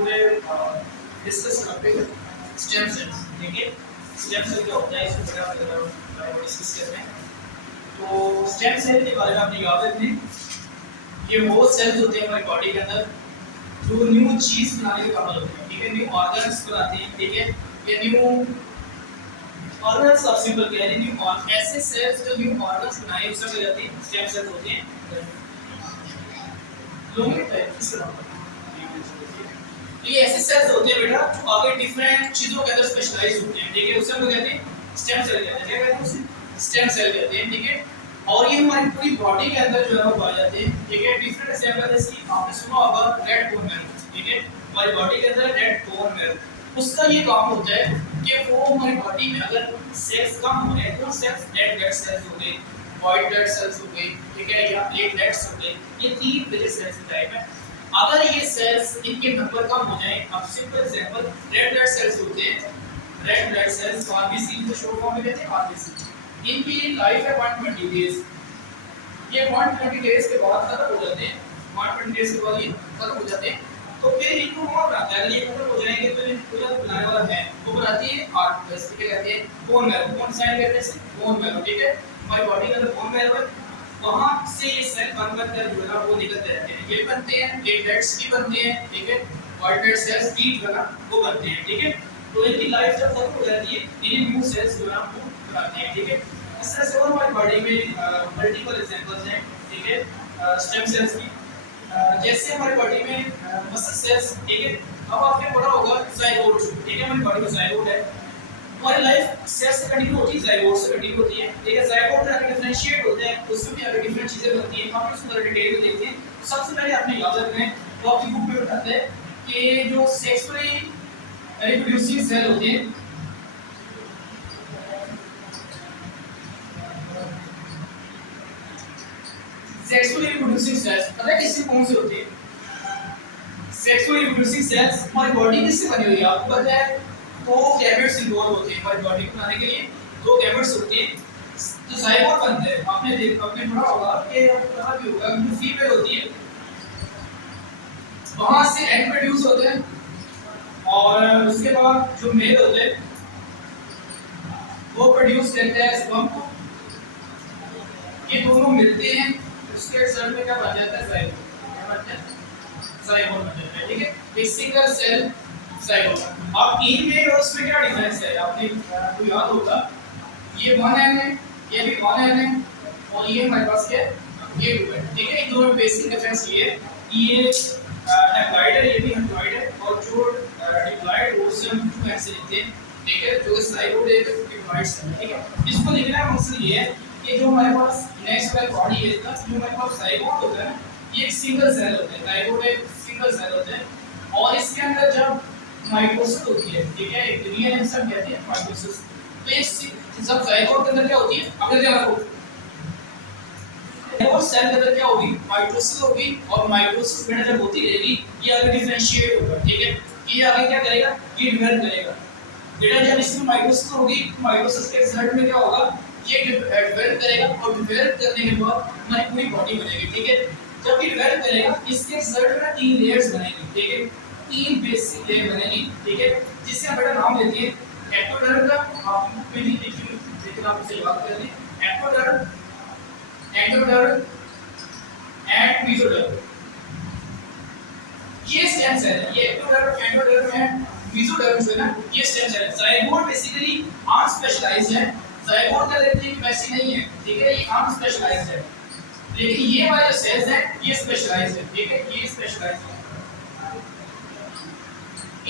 Today discuss करते हैं stem cells. ठीक है, स्टेम सेल क्या होता है इसको थोड़ा डिस्कस करते हैं। तो स्टेम सेल के बारे में आपने याद रखने, ये वो सेल्स होते हैं हमारी बॉडी के अंदर जो न्यू चीज बनाने के काबिल होते हैं। ठीक है, न्यू ऑर्गन्स बनाते हैं। ठीक है, ये न्यू ऑर्गन्स आप सिंपल कह रहे हैं, न्यू ऐसे सेल्स जो न्यू ऑर्गन्स बनाए उससे क्या जाती है स्टेम सेल होते हैं। लोग ये ऐसे सेल्स होते हैं बेटा जो आगे डिफरेंट चीजों के अंदर स्पेशलाइज होते हैं। ठीक है, उससे हम लोग कहते हैं स्टेम सेल कहते हैं। क्या कहते हैं उसे? स्टेम सेल कहते हैं। ठीक है, और ये हमारी पूरी बॉडी के अंदर जो है वो पाए जाते हैं। ठीक है, डिफरेंट एग्जांपल इसकी आपने सुना होगा रेड बोन मैरो। ठीक है, हमारी बॉडी के अंदर रेड बोन मैरो, उसका ये काम होता है कि वो हमारी बॉडी में अगर सेल्स कम हो रहे हैं तो सेल्स रेड ब्लड सेल्स हो गए, व्हाइट ब्लड सेल्स हो गए, ठीक है, या प्लेटलेट्स हो गए, ये तीन ब्लड सेल्स की टाइप है। अगर ये सेल्स इनके नंबर कम हो जाए, अब simple example red blood cells होते हैं, रेड ब्लड सेल्स आरबीसी को शॉर्ट फॉर्म में कहते हैं आरबीसी। इनकी लाइफ है 120 डेज। ये 120 डेज के बाद खत्म हो जाते हैं, 120 डेज के बाद ये खत्म हो जाते हैं। तो फिर इनको कौन बनाता है? अगर ये खत्म हो जाएंगे तो इनको जो बनाने वाला है वो बनाती है हार्ट प्लस, क्या कहते हैं बोन मैरो। कौन सा कहते हैं इसे? Bone marrow. ठीक है, हमारी बॉडी के अंदर बोन मैरो है, वहां से ये सेल बन कर जो है वो निकलते रहते हैं। ये बनते हैं प्लेटलेट्स भी बनते हैं। ठीक है, व्हाइट ब्लड सेल्स पीट बना वो बनते हैं। ठीक है, तो इनकी लाइफ जब खत्म हो जाती है इन्हें न्यू सेल्स जो है वो बनाते हैं। ठीक है, इस तरह से और हमारी बॉडी में मल्टीपल एग्जांपल्स हैं। ठीक है, स्टेम सेल्स की जैसे हमारी बॉडी में मसल सेल्स। ठीक है, अब आपने पढ़ा होगा जाइगोट। ठीक है, हमारी बॉडी में जाइगोट है, हमारी लाइफ सेल्स से कंटिन्यू होती है, जाइगोट से कंटिन्यू होती है। ठीक है, जाइगोट में आगे डिफरेंशिएट होते हैं, उसमें भी आगे डिफरेंट चीजें बनती हैं, हम उसको डिटेल में देखते हैं। तो सबसे पहले आपने याद रखना है, वो आपकी बुक में बताते हैं कि जो सेक्सुअली रिप्रोड्यूसिंग सेल होते हैं, सेक्सुअली रिप्रोड्यूसिंग सेल्स पता है किससे कौन से होते हैं? सेक्सुअली रिप्रोड्यूसिंग सेल्स हमारी बॉडी किससे बनी हुई है आपको पता है? दो गैमेट्स इन्वॉल्व होते हैं हमारी बॉडी को बनाने के लिए, दो गैमेट्स होते हैं तो जाइगोट बनते हैं। आपने पढ़ा होगा कि पता भी होगा जो फीमेल होती है वहां से एग प्रोड्यूस होते हैं और उसके बाद जो मेल होते हैं वो प्रोड्यूस करते हैं स्पर्म को। ये दोनों मिलते हैं, उसके रिजल्ट में क्या बन जाता है? जाइगोट। क्या बनता है? जाइगोट बन जाता है। ठीक है, एक सिंगल सेल जाइगोट। अब इनमें और उसमें क्या डिफरेंस है आपने को याद होगा, ये 1n है, ये भी 1n है, और ये हमारे पास क्या है? ये 2 है। ठीक है, इन दोनों में बेसिक डिफरेंस ये है, ये हैप्लॉइड है, ये भी हैप्लॉइड है, और जो डिप्लॉइड वो से हम 2n से लिखते हैं। ठीक है, जो जाइगोट है डिप्लॉइड से। ठीक है, इसको लिखने का मकसद ये है कि जो हमारे पास नेक्स्ट वाला बॉडी है इसका, जो हमारे पास जाइगोट होता है ये एक सिंगल सेल होता है, जाइगोट एक सिंगल सेल होता है, और इसके अंदर जब माइटोसिस होती है, ठीक है, एक रीएनिमेशन कहते हैं माइटोसिस। तो इस जब जाइगोट के अंदर क्या होती है, अगर क्या रखो जाइगोट सेल के अंदर क्या होगी? माइटोसिस होगी, और माइटोसिस बेटा जब होती रहेगी ये आगे डिफरेंशिएट होगा। ठीक है, ये आगे क्या करेगा? ये डिवेलप करेगा बेटा। जब इसमें माइटोसिस होगी, माइटोसिस के रिजल्ट में क्या होगा? ये डिवेलप करेगा, और डिवेलप करने के बाद हमारी पूरी बॉडी बनेगी। ठीक है, जब ये डिवेलप करेगा इसके रिजल्ट में 3 लेयर्स बनेंगी। ठीक है, 3 बेसिक लेयर बनेगी। ठीक है, जिससे हम बेटा नाम लेते हैं एक्टोडर्म का, आप में भी देखिए लेकिन आप इसे याद कर लें, एक्टोडर्म, एंडोडर्म एंड मेसोडर्म। ये स्टेम सेल है, ये एक्टोडर्म, एंडोडर्म एंड मेसोडर्म जो है ना ये स्टेम सेल है। जाइगोट बेसिकली अनस्पेशलाइज्ड है, जाइगोट का लेते वैसी नहीं है। ठीक है, ये अनस्पेशलाइज्ड है, लेकिन ये वाले जो सेल्स हैं ये स्पेशलाइज्ड है। ठीक है, ये स्पेशलाइज्ड है।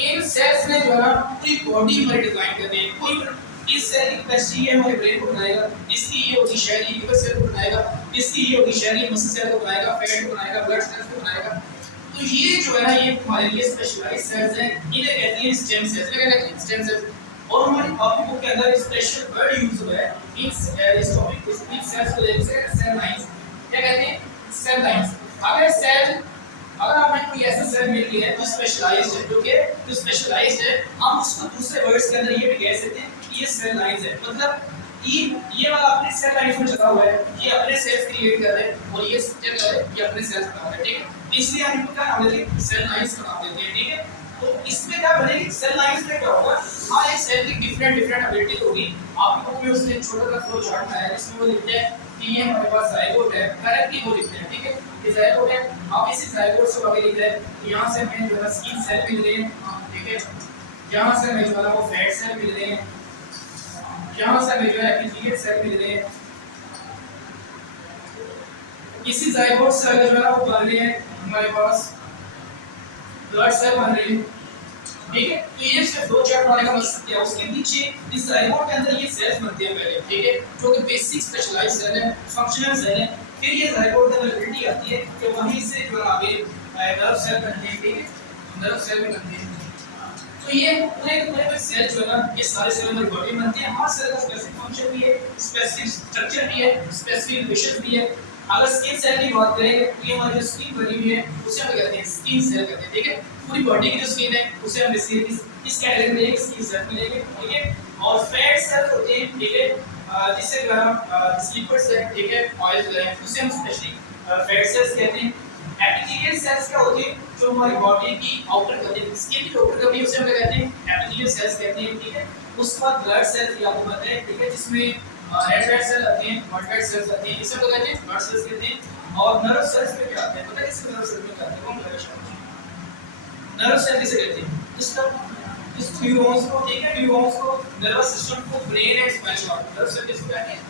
इन सेल्स ने जो है ना पूरी बॉडी हमारी डिजाइन करनी है। कोई इस सेल की कैपेसिटी है हमारे ब्रेन को बनाएगा, इसकी ये होगी शहरी लिवर सेल को बनाएगा, इसकी ये होगी शहरी मसल सेल को बनाएगा, फैट को बनाएगा, ब्लड सेल्स को बनाएगा। तो ये जो है ना ये हमारे लिए स्पेशलाइज्ड सेल्स हैं, इन्हें कहते हैं स्टेम सेल्स। क्या कहते हैं? Stem cells. और हमारी कॉपी बुक के अंदर स्पेशल वर्ड यूज हुआ है इस टॉपिक को, इस सेल्स को लेकर सेल लाइंस। क्या कहते हैं? Cell lines. अगर हमें कोई ऐसा सेल मिल गया है जो स्पेशलाइज्ड है, जो स्पेशलाइज्ड है, हम उसको दूसरे वर्ड्स के अंदर ये भी कह सकते हैं कि ये सेल लाइंस है। मतलब ये वाला अपने सेल लाइंस में चला हुआ है, ये अपने सेल्स क्रिएट कर रहे हैं, और ये क्या कर रहे हैं? ये अपने सेल्स बना रहे हैं। ठीक है, इसलिए हम इनको क्या नाम देते हैं? सेल लाइंस का नाम देते हैं। ठीक है, तो क्या बनेगी सेल लाइंस में क्या होगा हाँ एक सेल की डिफरेंट डिफरेंट एबिलिटी होगी आपकी बुक में उसने एक छोटा सा फ्लो चार्ट बनाया है जिसमें वो लिखते हैं कि ये हमारे पास जाइगोट है डायरेक्टली वो लिखते हैं ठीक है ये जाइगोट है आप इसी जाइगोट से आगे लिख रहे हैं यहां से हमें जो है स्किन सेल मिल रहे हैं ठीक है यहां से हमें जो है वो फैट सेल मिल रहे हैं यहां से हमें जो है एपिथेलियल सेल मिल रहे हैं इसी जाइगोट से आगे जो है वो बन रहे हैं हमारे पास ब्लड सेल बन रहे हैं ठीक है तो ये सिर्फ फ्लो चार्ट बनाने का मकसद क्या है उसके पीछे इस जाइगोट के अंदर ये सेल्स बनते हैं पहले ठीक है जो कि बेसिक स्पेशलाइज्ड सेल है फंक्शनल सेल है फिर ये जाइगोट में एबिलिटी आती है कि वहीं से जो है आगे नर्व सेल बनते हैं ठीक है नर्व सेल में बनते हैं तो ये पूरे सेल जो है ना ये सारे सेल हमारी बॉडी में बनते हैं हर सेल का स्पेसिफिक फंक्शन भी है स्पेसिफिक स्ट्रक्चर भी है स्पेसिफिक विशेष भी है अगर स्किन सेल की बात करें तो ये हमारी जो स्किन बनी हुई है उसे हम कहते हैं स्किन सेल कहते हैं ठीक है पूरी बॉडी की जो स्किन है उसे हम इस कैटेगरी में एक स्किन सेल मिलेंगे ठीक है और फैट सेल होते हैं ठीक है जिसे अगर हम स्लीपर सेल ठीक है ऑयल करें उसे हम स्पेशली फैट सेल्स कहते हैं एपिथेलियल सेल्स क्या होते हैं जो हमारी बॉडी की आउटर कवरिंग स्किन की आउटर कवरिंग उसे हम कहते हैं एपिथेलियल सेल्स कहते हैं ठीक है उसके बाद ब्लड सेल्स भी आपको पता है ठीक है जिसमें रेड ब्लड सेल आते हैं व्हाइट ब्लड सेल्स आते हैं इसे हम कहते हैं ब्लड सेल्स कहते हैं और नर्व सेल्स में क्या आते हैं पता है किसमें नर्व सेल्स में क्या आते हैं कौन बताएगा नर्व सेल किसे कहते हैं इस न्यूरॉन्स को ठीक है न्यूरॉन्स को नर्वस सिस्टम को brain and spinal cord nerve cell किसको कहते हैं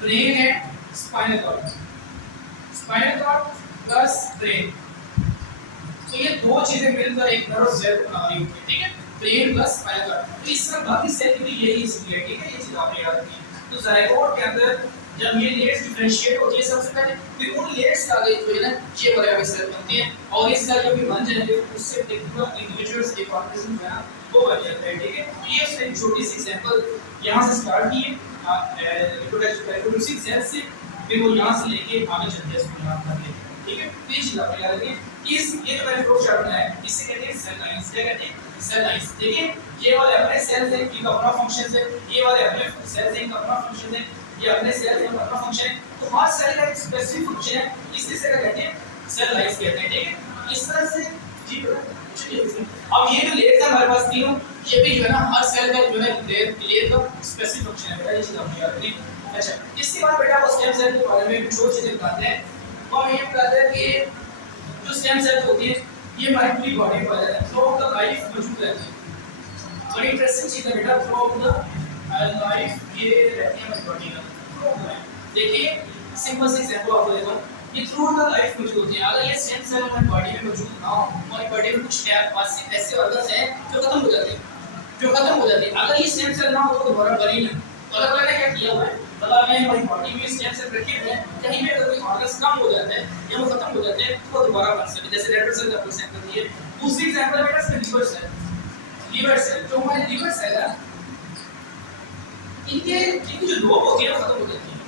brain and spinal cord plus brain तो ये दो चीजें मिलकर एक नर्व सेल बना रही होती है ठीक है ब्रेन प्लस स्पाइनल कॉर्ड तो इस तरह बाकी सेल की भी यही इसलिए ठीक है ये चीज आपने याद रखनी है तो जाइगोट के अंदर जब ये लेयर्स डिफरेंशिएट होती है सबसे पहले फिर उन लेयर्स के आगे जो है ना ये बड़े सेल बनते हैं और इस सेल जो भी बन जाएंगे उससे इंडिविजुअल्स एक ऑर्गेनिज्म है ना वो बन जाता है ठीक है तो ये उसने छोटी सी सैंपल यहां से स्टार्ट की है रिप्रोडक्टिव सेल से फिर वो यहां से लेके आगे चलते हैं इसको नाम करते हैं ठीक है तो ये चीज आपको याद रखिए इस ये जो मैंने फ्लो चार्ट बनाया है इसे कहते हैं सेल लाइंस क्या कहते हैं सेल लाइंस देखिए ये वाले अपने सेल्स हैं इनका अपना फंक्शन है ये वाले अपने सेल्स हैं इनका अपना फंक्शन है ये अपने सेल्स हैं इनका अपना फंक्शन है तो हर सेल का एक स्पेसिफिक फंक्शन है इसे क्या कहते हैं सेल लाइंस कहते हैं ठीक है इस तरह से जी अब ये जो लेयर है हमारे पास तीनों ये भी जो है ना हर सेल का जो है लेयर का स्पेसिफिक फंक्शन है बेटा ये चीज आपको याद रखनी अच्छा इसके बाद बेटा वो स्टेम सेल के बारे में कुछ और चीजें बताते हैं और ये बताते हैं कि जो स्टेम सेल होती है ये हमारी पूरी बॉडी में पाया जाता है थ्रू आउट द लाइफ मौजूद रहती है बड़ी इंटरेस्टिंग चीज है बेटा थ्रू आउट द लाइफ ये रहती है हमारी बॉडी में देखिए सिंपल सी एग्जांपल आपको देता हूं ये थ्रू आउट द लाइफ मौजूद होती है अगर ये स्टेम सेल हमारी बॉडी में मौजूद ना हो हमारी बॉडी में कुछ ऐसे ऑर्गन्स हैं जो खत्म हो जाते हैं अगर ये स्टेम सेल ना हो तो दोबारा बनी ना तो अगर मैंने क्या किया हुआ है मतलब मैं हमारी बॉडी में स्टेम सेल रखे हुए हैं कहीं भी अगर कोई ऑर्गन्स कम हो जाता है या वो खत्म हो जाते हैं तो दोबारा बन सकते जैसे रेड ब्लड सेल का एग्जांपल दिए दूसरी एग्जांपल बेटा इसमें लीवर सेल जो हमारे लीवर सेल है इनकी जो लोब होती है वो खत्म हो जाती है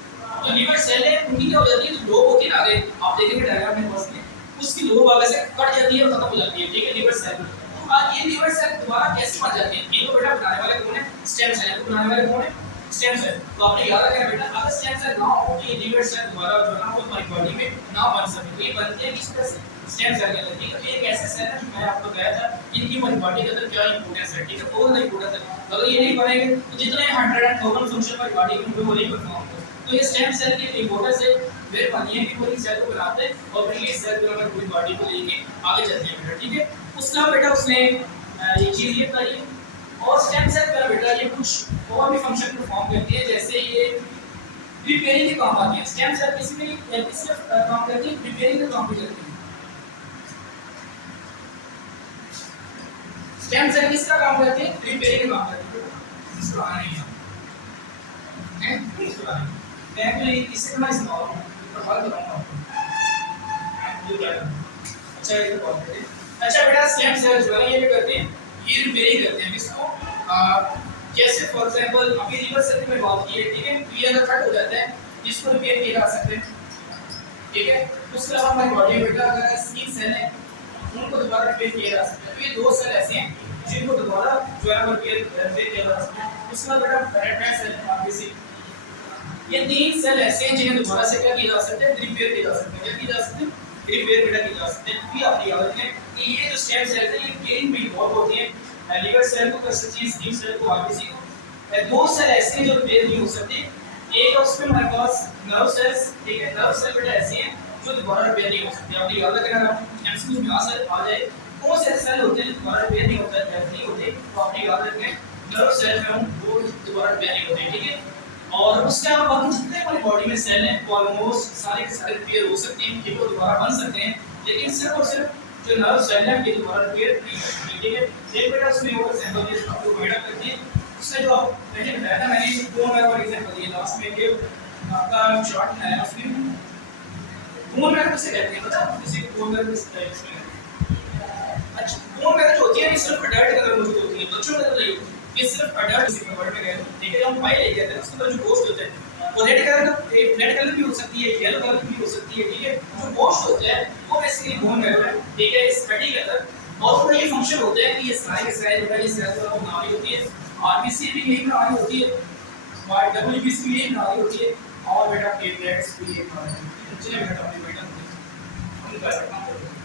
जो लीवर सेल है उनकी क्या हो जाती है जो लोब होती है ना आगे आप देखेंगे डायग्राम में बस में उसकी लोब आगे से कट जाती है और खत्म हो जाती है ठीक है लीवर सेल तो आज ये लीवर सेल दोबारा कैसे बन जाती है इनको बेटा बनाने वाले कौन है स्टेम सेल है बनाने वाले कौन है स्टेम सेल तो आपने याद रखना बेटा अगर स्टेम सेल ना हो तो ये लीवर सेल दोबारा जो है ना वो हमारी बॉडी में ना बन सके तो ये बनते हैं किस तरह से स्टेम सेल के अंदर ठीक है तो ये एक ऐसे सेल है जो मैं आपको बताया था इनकी हमारी बॉडी के अंदर क्या इंपॉर्टेंस है ठीक है और नहीं इंपॉर्टेंस है अगर ये नहीं बनेंगे तो जितने 100 एंड 1000 फंक्शन हमारी बॉडी में वो नहीं परफॉर्म होंगे तो ये स्टेम सेल की इंपॉर्टेंस है वे बनिए कि पूरी सेल को बनाते हैं और फिर ये सेल को हमारी पूरी बॉडी को लेके आगे चलते हैं बेटा ठीक है उसका बेटा उसने ये चीज ये बताई और स्टेम सेल का बेटा ये कुछ और भी फंक्शन परफॉर्म करती है जैसे ये रिपेयरिंग के काम आती है स्टेम सेल किसके काम करती है रिपेयरिंग के काम पे करती है स्टेम सेल किसका काम करती है रिपेयरिंग का काम करती है इसको आना नहीं है इसको आना मैं तो इससे मैं सुनाऊं तो हल करूंगा अच्छा ये बात है अच्छा बेटा स्टेम सेल जो है ये करते हैं ये रिपेयरिंग करते हैं इसको जैसे फॉर एग्जांपल अभी लीवर सेल में बात की है ठीक है तो ये अगर कट हो जाता है जिसको रिपेयर किया जा सकते हैं ठीक है उसके अलावा हमारी बॉडी में बेटा अगर स्किन सेल है उनको दोबारा रिपेयर किया जा सकता है तो ये दो सेल ऐसे हैं जिनको दोबारा जो है रिपेयर किया जा सकता है उसके बाद बेटा रेड ब्लड सेल वापस से ये तीन सेल ऐसे हैं जिन्हें दोबारा से क्या किया जा सकता है रिपेयर किया जा सकता है क्या किया जा सकता है रिपेयर बेटा किया जा सकता है भी आप याद रखें कि ये जो स्टेम सेल है ये रिपेयरिंग भी बहुत होती है लिवर सेल को कर सकती है, स्किन सेल को, आरबीसी को। दो सेल ऐसे हैं जो पेयर नहीं हो सकते। एक है उसमें हमारे पास नर्व सेल्स, ठीक है, नर्व सेल बेटा ऐसे हैं जो दोबारा रिपेयर नहीं हो सकते। आपने याद रखना, एमसीक्यू में आ जाए कौन से सेल होते हैं जो दोबारा रिपेयर नहीं होता है, नहीं होते, तो आपने याद रखना नर्व सेल जो वो दोबारा रिपेयर नहीं होते, ठीक है। और उसके अलावा बाकी जितने हमारी बॉडी में सेल हैं वो ऑलमोस्ट सारे के सारे रिपेयर हो सकते हैं, ठीक है, दोबारा बन सकते हैं, लेकिन सिर्फ और सिर्फ जो नर्व सेल है ये दोबारा रिपेयर नहीं हो सकते, ठीक है। एक बेटा उसमें वो सैंपल केस आपको वाइड अप करती है, उसने जो मैंने बताया था, मैंने दो नंबर का एग्जांपल दिया लास्ट में, ये आपका शॉर्ट में आया उसमें बोन मैरो किसे कहते हैं, पता है किसी बोन मैरो किस टाइप में। अच्छा, बोन मैरो जो होती है ये सिर्फ अडल्ट कलर मौजूद होती है, बच्चों में तो नहीं होती, ये सिर्फ अडल्ट किसी में वर्ड में गए, ठीक है। हम पाई ले जाते हैं उसके अंदर जो गोश्त होता है वो रेड कलर का, रेड कलर भी हो सकती है, येलो कलर की भी हो सकती है, ठीक है। जो गोश्त होता है वो बेसिकली बोन मैरो है, ठीक है, इस हड्डी के अंदर। और उसका ये फंक्शन होता है कि ये सारे के सारे जो है इस सेल को बनानी होती है, आरबीसी भी यही बनानी होती है, और डब्ल्यूबीसी भी यही बनानी होती है, और बेटा प्लेटलेट्स भी यही बनानी होती है। चलिए बेटा अपने बेटा हम कर सकते हैं।